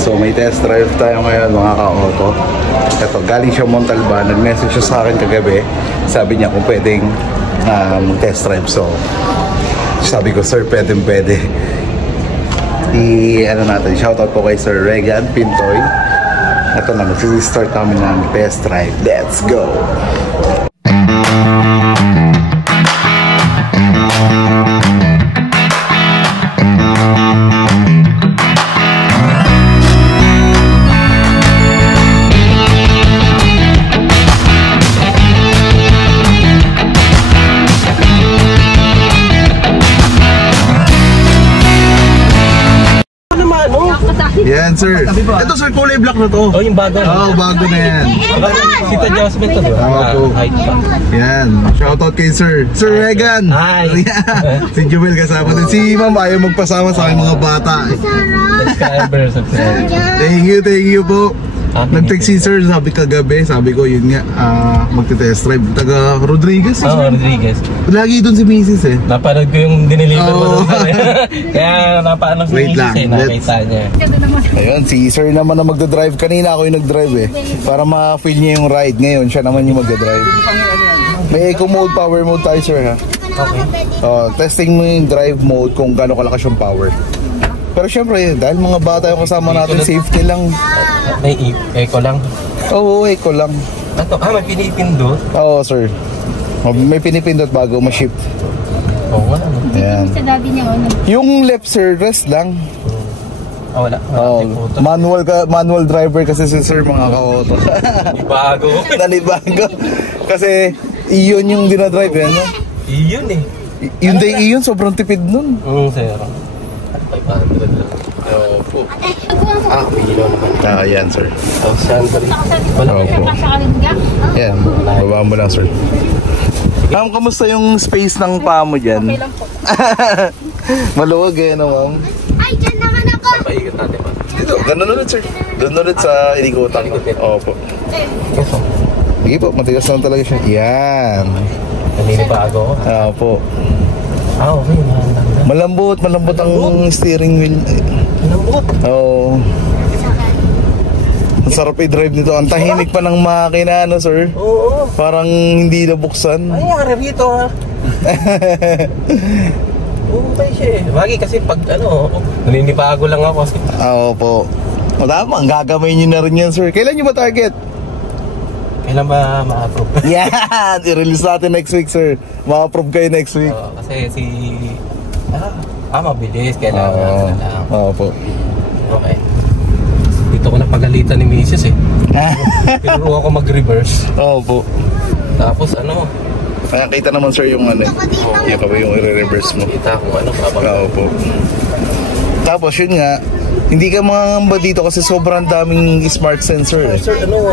So may test drive tayo ngayon mga ka-auto. Ito, galing siya Montalban. Nag-message siya sa akin kagabi. Sabi niya kung pwedeng mag-test drive. So sabi ko, sir, pwede. Ano natin, shoutout po kay Sir Regan Pintoy. Ito na, mag-start kami ng test drive. Let's go! Yan, sir. Ito, sir, kulay black na to. Oh, yung bago. Oh, bago na yan. Kita Jasmine to, di ba? Yan. Shoutout kay sir. Sir Regan. Hi. Si Jumel kasama din. Si ma'am ayaw magpasama sa aking mga bata. Thank you po. Nag-text si sir, sabi kagabi, sabi ko yun nga, magte-test drive. Taga Rodriguez. Oo, Rodriguez. Lagi doon si Mrs. eh. Napanood ko yung dineliver mo doon. Kaya napaano si Wait Mrs. lang. Nakita niya. Ayun, si sir naman na magdadrive. Kanina ako yung nag-drive eh. Para ma-feel niya yung ride. Ngayon, siya naman yung magdadrive. May eco mode, power mode tayo, sir, ha? Okay. Testing mo yung drive mode kung gaano kalakas yung power. Pero syempre, dahil mga bata yung kasama natin, safety lang. May eco lang? Oo, eco lang. Ito, may pinipindot? Oo, sir. May pinipindot bago ma-ship. Oo, wala. Ayan. Yung left, sir, rest lang. Wala. Manual driver kasi si sir, mga ka-auto. Nanibago. Nanibago. Kasi iyon yung dinadrive, yan, no? Iyon eh. Yung day iyon, sobrang tipid nun. Sir. 500 lang. Opo. Kilo naman. Yan, sir. 1,000. Wala po. Yan, baba mo lang, sir. Ma'am, kamusta yung space ng paa mo dyan? Okay lang po. Maluwag eh, no, ma'am? Ay, dyan naman ako! Paikot natin ba? Dito, ganun ulit, sir. Doon ulit sa inikutan. Opo. Sige po, matigas naman talaga siya. Yan. Naninibago. Opo. Okay. Malambot ang steering wheel. Malambot? Oo. Ang sarap i-drive nito. Ang tahimik pa ng makina, no, sir? Oo. Parang hindi nabuksan. Ay, harap rito, ha? Okay siya eh. Bagay kasi pag naninibago lang ako. Opo. Tama, gagamay nyo na rin yan, sir. Kailan nyo ba target? Kailan ba ma-approve? Yan! I-release natin next week, sir. Ma-approve kayo next week. Kasi mabilis. Kailangan lang. Opo. Okay. Dito ko napagalitan ni Mrs. eh. Tinuro ako mag-reverse. Opo. Tapos kaya kita naman, sir, yung yung i-reverse mo. Kita ko Opo. Tapos yun nga, hindi ka mangangamba dito kasi sobrang daming smart sensor.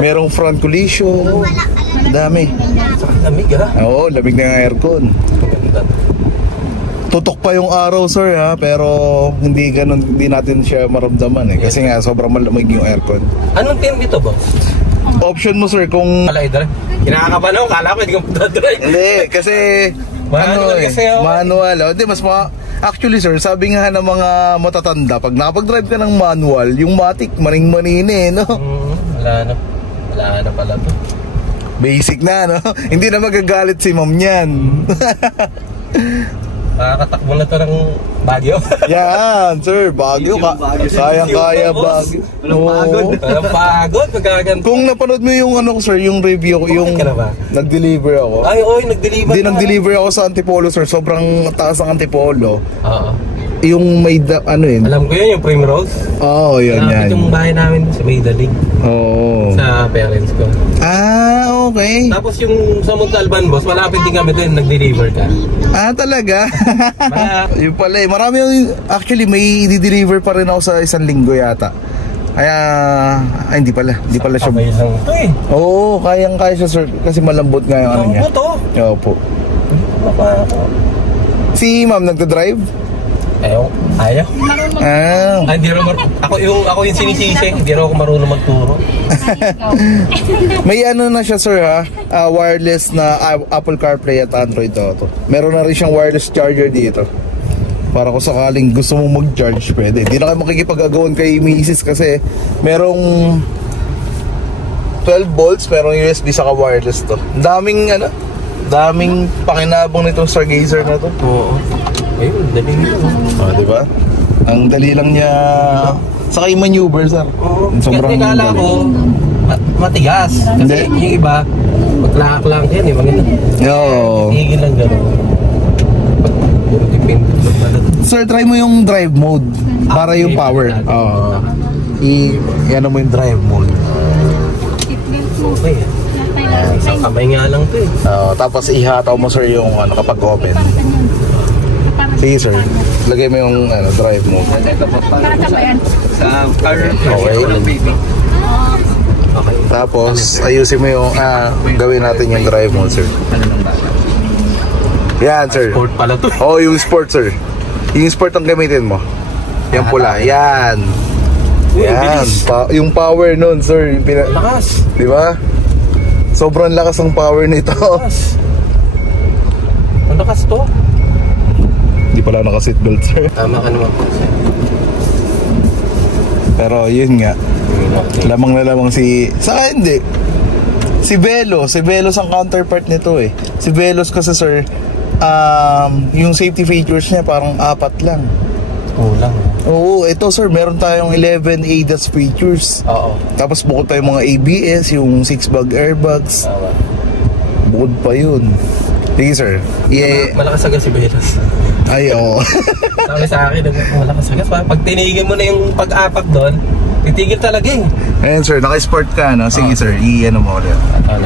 Merong front collision. Dami. Lamig, ha? Oo, lamig na yung aircon. Tutok pa yung araw, sir, ha? Pero hindi natin siya maramdaman eh. Kasi nga sobrang malamig yung aircon. Anong team dito, boss? Option mo, sir, kung... Kinakakaban ako, kala ko hindi ko magdadrive. Hindi, kasi... Manual kasi ako. Manual. Hindi, actually, sir, sabi nga ng mga matatanda, pag nakapag-drive ka ng manual, yung matic, maning-manini, no? Wala na pala to. Basic na, no? Hindi na magagalit si ma'am niyan. Nakakatakbo na to ng Baguio. Yan, sir, Baguio ka. Kayang-kaya Baguio. Walang pagod. Kung napanood mo yung sir, yung review ko, yung nag-deliver ako. Ay, nag-deliver. Hindi, nag-deliver ako sa Antipolo, sir. Sobrang taas ang Antipolo. Oo. Yung may Alam ko yun, yung Primrose. Oo, yun yan. Yung bahay namin sa May Dalig. Oo. Sa parents ko. Okay. Tapos yung sa Montalban, boss, malapit din kami din, nag-deliver ka. Talaga? Yung pala eh. Marami actually, may i-deliver pa rin ako sa 1 linggo yata. Kaya, hindi pala siya. Okay lang ito eh. Oo, kaya siya, sir. Kasi malambot nga yung niya. Malambot, oh. Opo. Si ma'am nagda-drive? Ayaw. Hindi ako yung sinisisi. Hindi ako marunong magturo. May na siya, sir, ha? Wireless na Apple CarPlay at Android Auto. Meron na rin siyang wireless charger dito. Para kung sakaling gusto mong mag-charge, pwede. Hindi na kayo makikipag-agawan kay Mrs. kasi merong 12 volts, merong USB saka wireless to. Daming pakinabang nitong Stargazer na to. Oo. Ayun, dali nito. Diba? Ang dali lang niya. Saka yung maneuver, sir. Sobrang kasi kala ko matigas. Kasi yung iba, maglakak lang yan eh. Oo. Higil lang gano'n. Sir, try mo yung drive mode para yung power. I-ano mo yung drive mode. Okay. Isang kamay nga lang to eh. Tapos ihataw mo, sir, yung kapag open. Sige, sir. Lagay mo yung drive mode. Sa car. Okay. Tapos ayusin mo yung gawin natin yung drive mode, sir. Yan, sir. Sport pala to. Yung sport, sir. Yung sport ang gamitin mo. Yung pula. Yan. Yan. Yung power nun, sir. Lakas. Di ba? Sobrang lakas ang power nito. Lakas. Ang lakas to. Hindi pala naka-seatbelt, sir. Tama ka naman po. Pero yun nga. Lamang na lamang saka hindi. Si Velos ang counterpart nito eh. Si Velos kasi, sir, yung safety features niya parang 4 lang. Kulang. Oo, ito, sir, meron tayong 11 ADAS features. Oo. Tapos bukod pa yung mga ABS, yung 6-bag airbags. Bukod pa yun. Sige, sir. Malakas agad si Velos. Ay, oo. Sabi sa akin, malakas agad. Pag tinigil mo na yung pag-apak doon, titigil talaga eh. Ayan, sir, naka-sport ka, no? Sige, sir, i-ano mo ulit. Ano?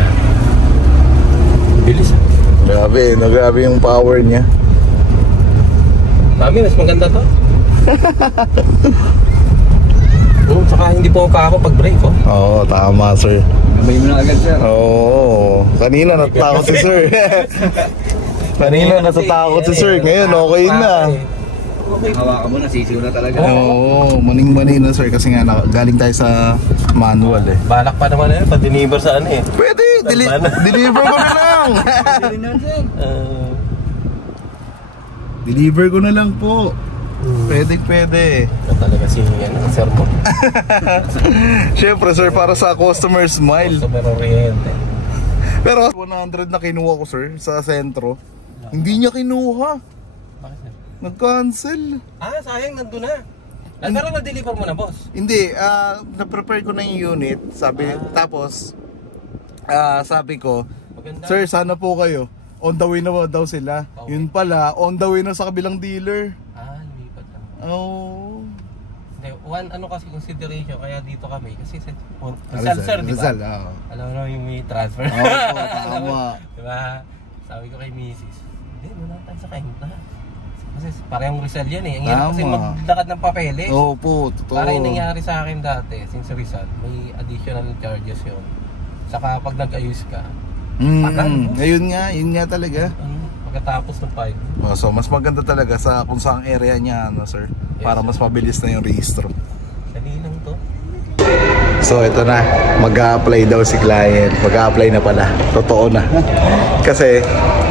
Bilis. Grabe, grabe yung power niya. Mami, mas maganda to. Saka hindi po ako pag-break, oh. Oo, tama, sir. Gabay mo na agad, sir. Oo, kanina natatakot si sir. Kanina natatakot si sir, ngayon okay na. Hawakan mo na, sisiw na talaga. Oo, maning-mani na, sir, kasi nga galing tayo sa manual eh. Balak pa naman eh, pa-deliver sa ano eh. Pwede, deliver ko na lang. Deliver ko na lang po. Pwede. Ito talaga si sir mo. Siyempre, sir, para sa customer smile. Customer oriented. Pero 100 na kinuha ko, sir, sa sentro. Hindi niya kinuha. Bakit sir? Nag-cancel. Sayang, nandun na. Pero na-deliver mo na, boss? Hindi, na-prepare ko na yung unit. Tapos, sabi ko, Maganda. sir, sana po kayo. On the way na daw sila. Okay. Yun pala, on the way na sa kabilang dealer. Lumipat lang. Oh. Hindi, ano kasi consideration, kaya dito kami. Kasi Rizal, sir, di ba? Rizal, oo. Alam mo yung may transfer. Oo, tama. Diba? Sabi ko kay Mrs. Hindi, wala tayo sa kainta. Kasi parehong Rizal yan eh. Ang hirap kasi Tama. maglakad ng papeles. Oo po, totoo. Para yung nangyari sa akin dati, since Rizal, may additional charges yun. Saka pag nag-ayos ka, Ayun nga talaga. pagkatapos ng 5. So mas maganda talaga sa kung saang area niya, sir, para mas mabilis na yung rehistro. Dali lang to. So ito na, mag-a-apply daw si client. Mag-a-apply na pala, totoo na. Kasi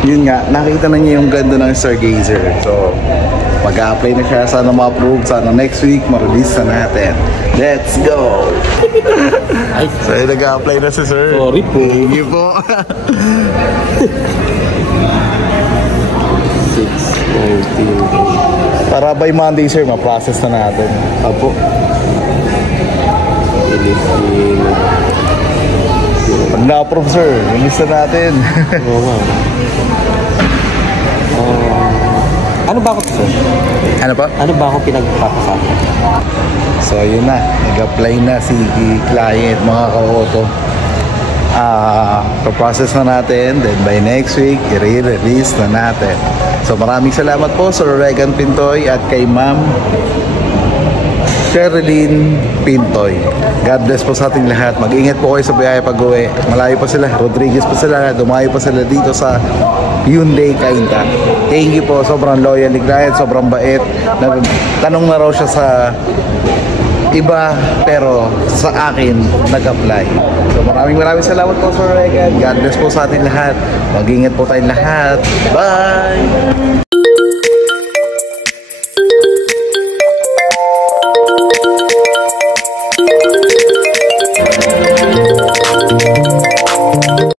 yun nga, nakita na niya yung ganda ng Stargazer. So mag-a-apply na siya, sana ma-approve, sana next week ma-release na natin. Let's go! So nag-a-apply na si sir. Sorry po. Thank you po. 6:19. Para by Monday, sir, ma-process na natin. Apo. Pag na-approve, sir, release na natin. Oo nga. Ano ba ako sir? Ano pa? Ano ba ako pinagpapasabi? So yun na, nag-apply na si client, mga ka-auto. Pa-process na natin, then by next week, i-release na natin. So maraming salamat po sa Regan Pintoy at kay Ma'am Sherilyn Pintoy. God bless po sa ating lahat. Mag-ingat po kayo sa biyahe pag-uwi. Malayo pa sila, Rodriguez pa sila, dumayo pa sila dito sa Hyundai Cainta. Thank you po, sobrang loyal ni client, sobrang bait. Tanong na raw siya sa iba, pero sa akin nag-apply. So maraming salamat po sa Regan. God bless po sa ating lahat. Mag-ingat po tayong lahat. Bye!